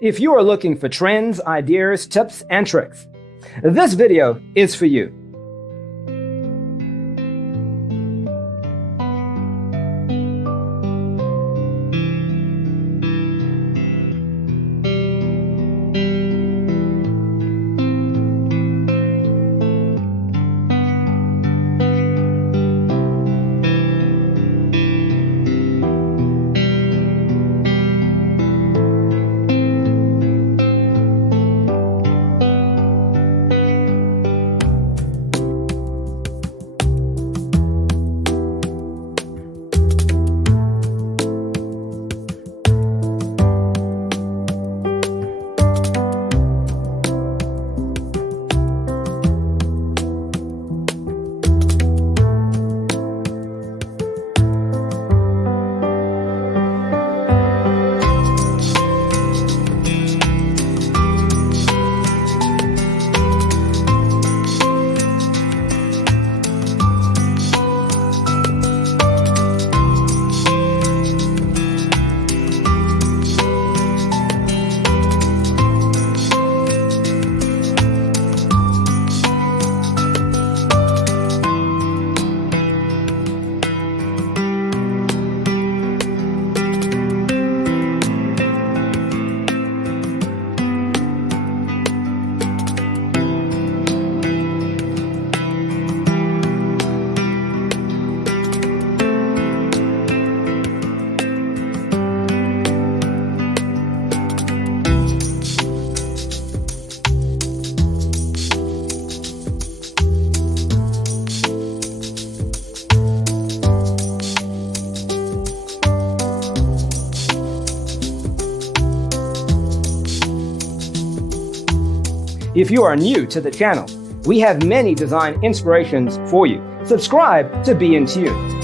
If you are looking for trends, ideas, tips, and tricks, this video is for you. If you are new to the channel, we have many design inspirations for you. Subscribe to be in tune.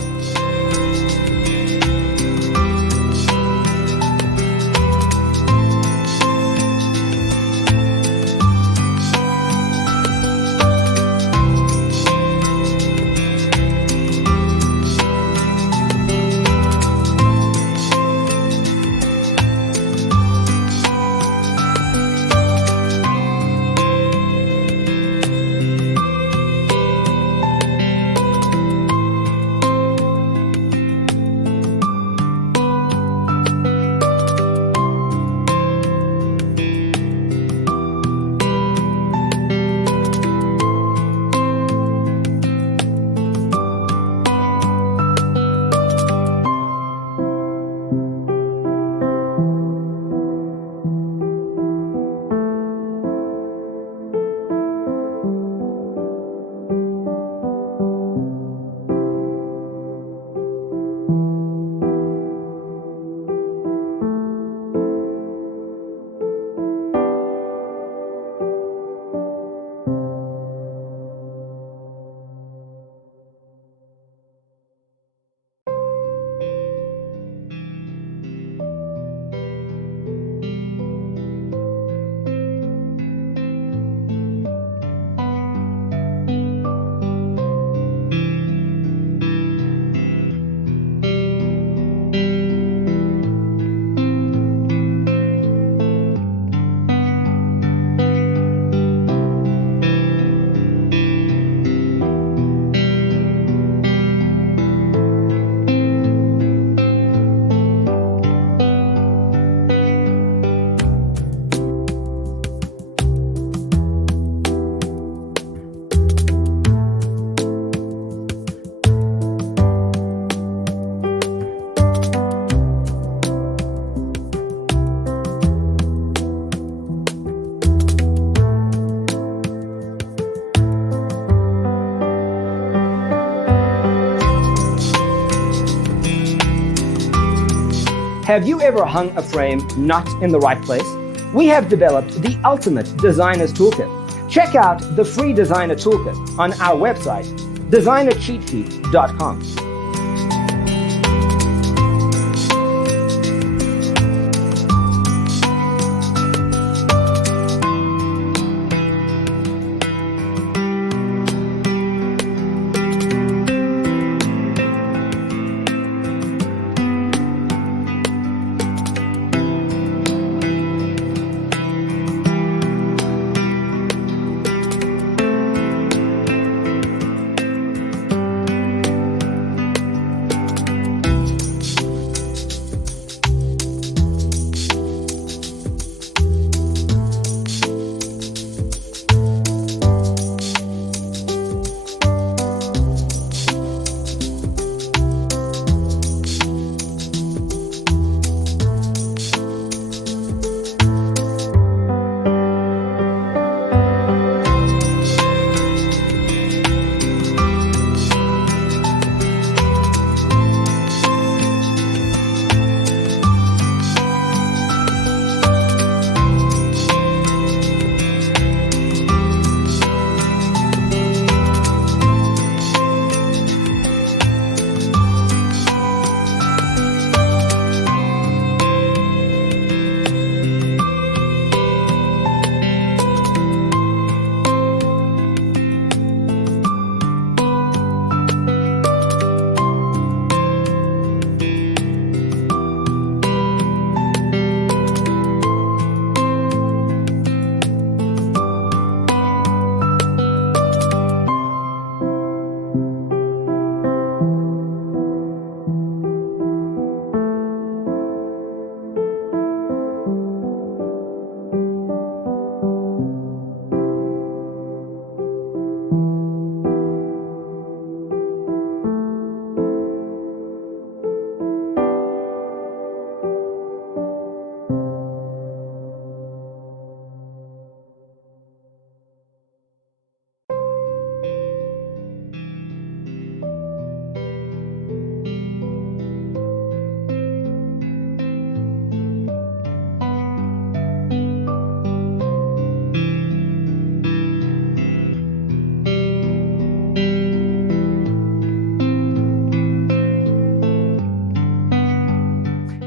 Have you ever hung a frame not in the right place? We have developed the ultimate designer's toolkit. Check out the free designer toolkit on our website, designercheatsheet.com.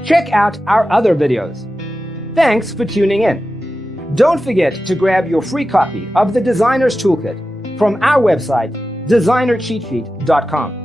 Check out our other videos. Thanks for tuning in. Don't forget to grab your free copy of the Designer's Toolkit from our website, designercheatsheet.com.